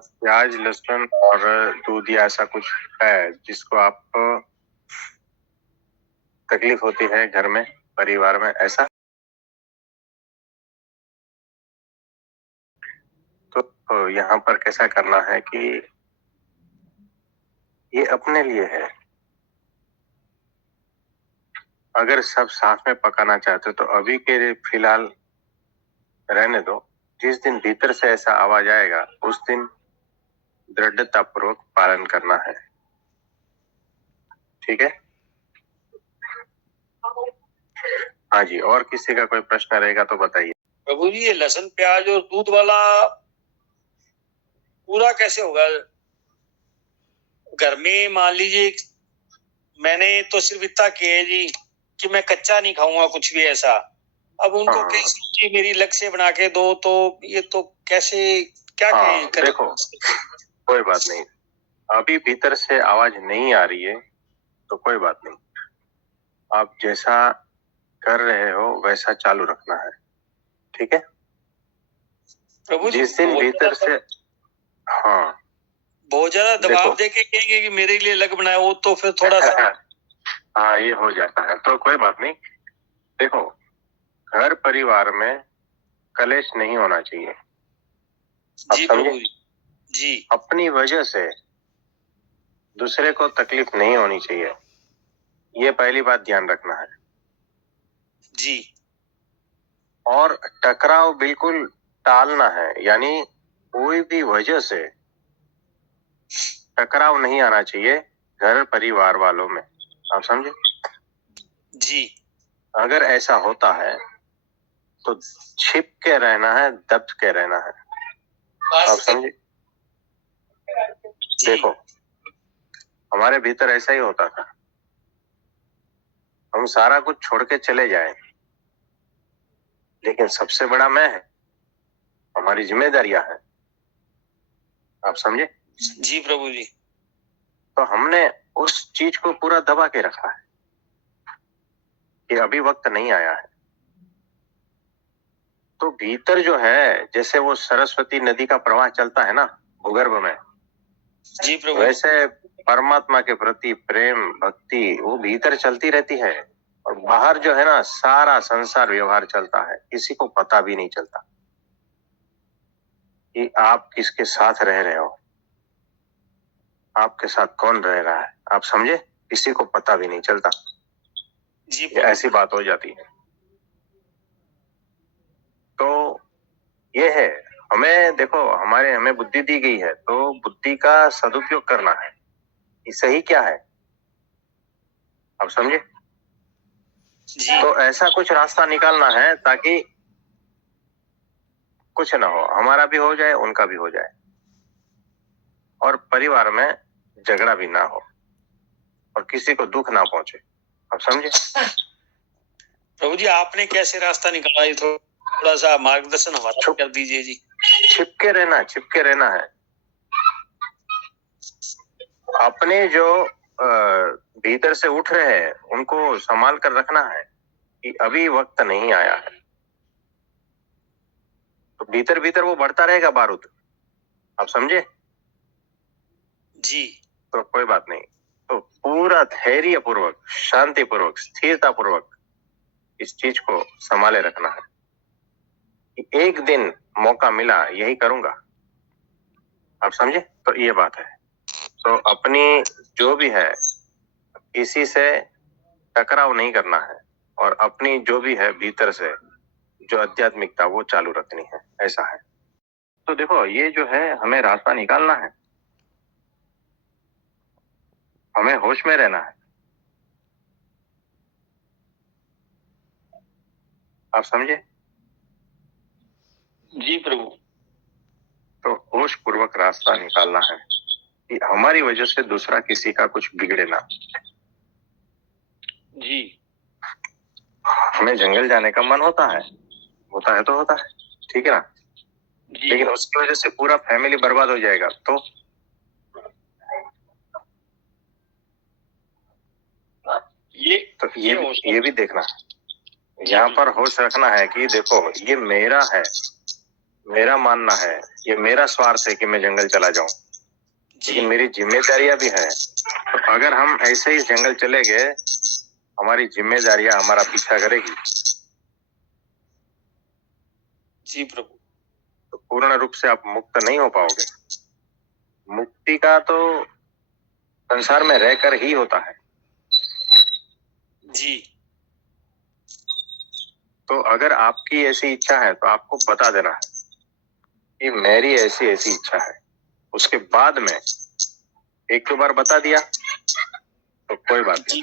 प्याज, लहसुन और दूध या ऐसा कुछ है जिसको आप तकलीफ होती है घर में, परिवार में, ऐसा? तो यहाँ पर कैसा करना है कि ये अपने लिए है। अगर सब साथ में पकाना चाहते हो तो अभी के फिलहाल रहने दो। जिस दिन भीतर से ऐसा आवाज आएगा उस दिन दृढ़ता पूर्वक पालन करना है, ठीक है? हाँ जी, और किसी का कोई प्रश्न रहेगा तो बताइए। प्रभु जी, ये लहसुन प्याज और दूध वाला पूरा कैसे होगा? घर में मान लीजिए मैंने तो सिर्फ इतना किया है जी कि मैं कच्चा नहीं खाऊंगा कुछ भी ऐसा। अब उनको कैसे मेरी लक्ष्य बना के दो, तो ये तो कैसे क्या करें? देखो, कोई बात नहीं, अभी भीतर से आवाज नहीं आ रही है तो कोई बात नहीं, आप जैसा कर रहे हो वैसा चालू रखना है, ठीक है? प्रभु जी, जिस दिन भीतर से बहुत ज्यादा दबाव देके कहेंगे कि मेरे लिए अलग बनाए, वो तो फिर थोड़ा सा हाँ, ये हो जाता है, तो कोई बात नहीं। देखो, घर परिवार में कलेश नहीं होना चाहिए, जी प्रभु जी। अपनी वजह से दूसरे को तकलीफ नहीं होनी चाहिए, ये पहली बात ध्यान रखना है जी। और टकराव बिल्कुल टालना है, यानी कोई भी वजह से टकराव नहीं आना चाहिए घर परिवार वालों में, आप समझे? जी। अगर ऐसा होता है तो छिप के रहना है, दब के रहना है, आप समझे? देखो, हमारे भीतर ऐसा ही होता था, हम सारा कुछ छोड़ के चले जाए लेकिन सबसे बड़ा मैं है, हमारी जिम्मेदारियां हैं, आप समझे? जी प्रभु जी। तो हमने उस चीज को पूरा दबा के रखा है कि अभी वक्त नहीं आया है। तो भीतर जो है, जैसे वो सरस्वती नदी का प्रवाह चलता है ना भूगर्भ में, जी प्रभु, वैसे परमात्मा के प्रति प्रेम भक्ति वो भीतर चलती रहती है और बाहर जो है ना सारा संसार व्यवहार चलता है, किसी को पता भी नहीं चलता कि आप किसके साथ रह रहे हो, आपके साथ कौन रह रहा है, आप समझे? किसी को पता भी नहीं चलता जी। ऐसी बात हो जाती है। तो ये है, हमें देखो, हमें बुद्धि दी गई है तो बुद्धि का सदुपयोग करना है, ये सही क्या है, आप समझे? तो ऐसा कुछ रास्ता निकालना है ताकि कुछ ना हो, हमारा भी हो जाए उनका भी हो जाए और परिवार में झगड़ा भी ना हो और किसी को दुख ना पहुंचे, आप समझे? प्रभु जी, आपने कैसे रास्ता निकाला, ये थोड़ा सा मार्गदर्शन हमारा कर दीजिए जी। छिपके रहना है। अपने जो भीतर से उठ रहे हैं उनको संभाल कर रखना है कि अभी वक्त नहीं आया है। तो भीतर भीतर वो बढ़ता रहेगा बारूद, आप समझे? जी। तो कोई बात नहीं, तो पूरा धैर्य पूर्वक, शांति पूर्वक, स्थिरता पूर्वक इस चीज को संभाले रखना है कि एक दिन मौका मिला यही करूंगा, आप समझे? तो ये बात है। तो अपनी जो भी है किसी से टकराव नहीं करना है और अपनी जो भी है भीतर से जो आध्यात्मिकता वो चालू रखनी है, ऐसा है। तो देखो, ये जो है हमें रास्ता निकालना है, हमें होश में रहना है, आप समझे? जी प्रभु। तो होश पूर्वक रास्ता निकालना है कि हमारी वजह से दूसरा किसी का कुछ बिगड़े ना। जी। हमें जंगल जाने का मन होता है तो होता है, ठीक है ना? लेकिन उसकी वजह से पूरा फैमिली बर्बाद हो जाएगा तो ये भी देखना, यहाँ पर होश रखना है कि देखो ये मेरा है, मेरा मानना है, ये मेरा स्वार्थ है कि मैं जंगल चला जाऊं, जी लेकिन मेरी जिम्मेदारियां भी है। तो अगर हम ऐसे ही जंगल चले गए, हमारी जिम्मेदारियां हमारा पीछा करेगी। जी प्रभु। तो पूर्ण रूप से आप मुक्त नहीं हो पाओगे। मुक्ति का तो संसार में रहकर ही होता है। जी तो अगर आपकी ऐसी इच्छा है तो आपको बता देना है कि मेरी ऐसी ऐसी इच्छा है। उसके बाद में एक दो बार बता दिया तो कोई बात नहीं,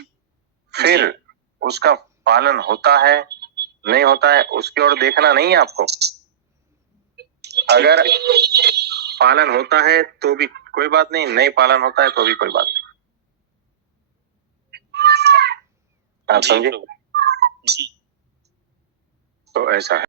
फिर उसका पालन होता है नहीं होता है उसकी ओर देखना नहीं है आपको। अगर पालन होता है तो भी कोई बात नहीं, नहीं पालन होता है तो भी कोई बात नहीं। आप समझे? जी तो ऐसा है।